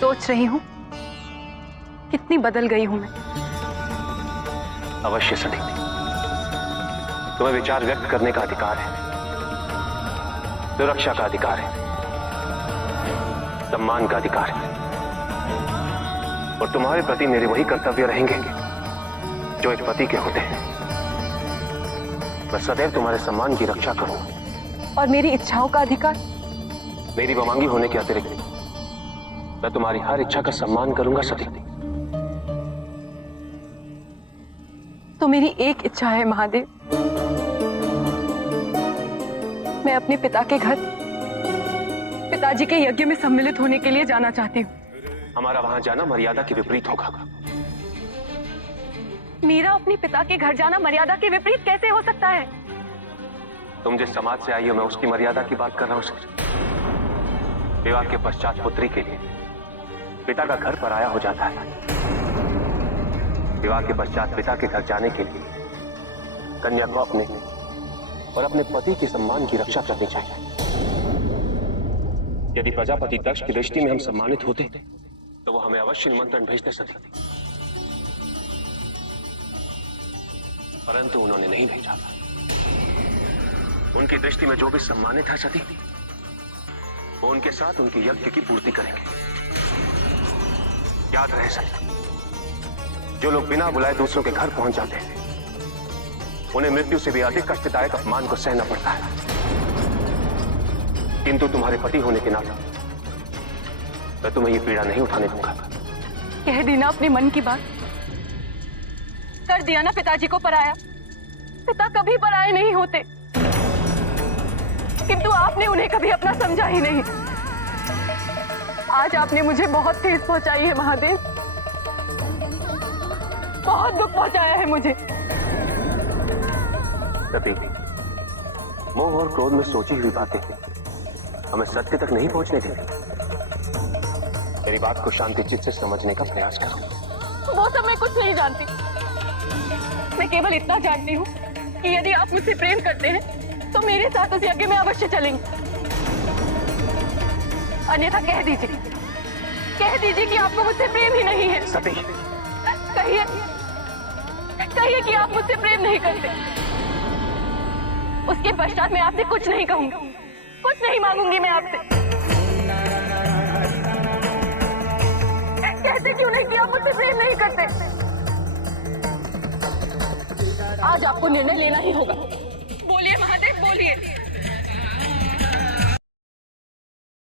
सोच रही हूँ कितनी बदल गई हूं मैं। अवश्य सती, तुम्हें विचार व्यक्त करने का अधिकार है, सुरक्षा का अधिकार है, सम्मान का अधिकार है, और तुम्हारे प्रति मेरे वही कर्तव्य रहेंगे जो एक पति के होते हैं। मैं सदैव तुम्हारे सम्मान की रक्षा करूंगा। और मेरी इच्छाओं का अधिकार? मेरी बमांगी होने के अतिरिक्त मैं तुम्हारी हर इच्छा का सम्मान करूंगा सती। तो मेरी एक इच्छा है महादेव, मैं अपने पिता के घर पिताजी के यज्ञ में सम्मिलित होने के लिए जाना चाहती हूँ। हमारा वहां जाना मर्यादा के विपरीत होगा। मेरा अपने पिता के घर जाना मर्यादा के विपरीत कैसे हो सकता है? तुम जिस समाज से आई हो, मैं उसकी मर्यादा की बात कर रहा हूं। विवाह के पश्चात पुत्री के लिए पिता का घर पराया हो जाता है। विवाह के पश्चात पिता के घर जाने के लिए कन्या को अपने और अपने पति के सम्मान की रक्षा करनी चाहिए। यदि प्रजापति दक्ष की दृष्टि में हम सम्मानित होते तो वो हमें अवश्य निमंत्रण भेजते सती, परंतु उन्होंने नहीं भेजा। उनकी दृष्टि में जो भी सम्मानित है सती, वो उनके साथ उनके यज्ञ की पूर्ति करेंगे। याद रहे सती, जो लोग बिना बुलाए दूसरों के घर पहुंच जाते हैं, उन्हें मृत्यु से भी अधिक कष्टदायक अपमान को सहना पड़ता है। किंतु तुम्हारे पति होने के नाते मैं तुम्हें ये पीड़ा नहीं उठाने दूंगा। कह दी ना अपने मन की बात, कर दिया ना पिताजी को पराया। पिता कभी पराये नहीं होते, किंतु आपने उन्हें कभी अपना समझा ही नहीं। आज आपने मुझे बहुत ठेस पहुंचाई है महादेव, बहुत दुख पहुंचाया है मुझे। सती, मोह और क्रोध में सोची हुई बातें हमें सत्य तक नहीं पहुंचने देती। मेरी बात को शांति चित्त से समझने का प्रयास करो। वो सब मैं कुछ नहीं जानती। मैं केवल इतना जानती हूँ कि यदि आप मुझसे प्रेम करते हैं तो मेरे साथ उस यज्ञ में अवश्य चलेंगे। अन्यथा कह दीजिए कि आपको मुझसे प्रेम ही नहीं है। सती, कहिए कि आप मुझसे प्रेम नहीं करते। उसके पश्चात मैं आपसे कुछ नहीं कहूंगी, कुछ नहीं मांगूंगी मैं आपसे। कहते क्यों नहीं कि आप मुझसे प्रेम नहीं करते? आज आपको निर्णय लेना ही होगा। बोलिए महादेव, बोलिए।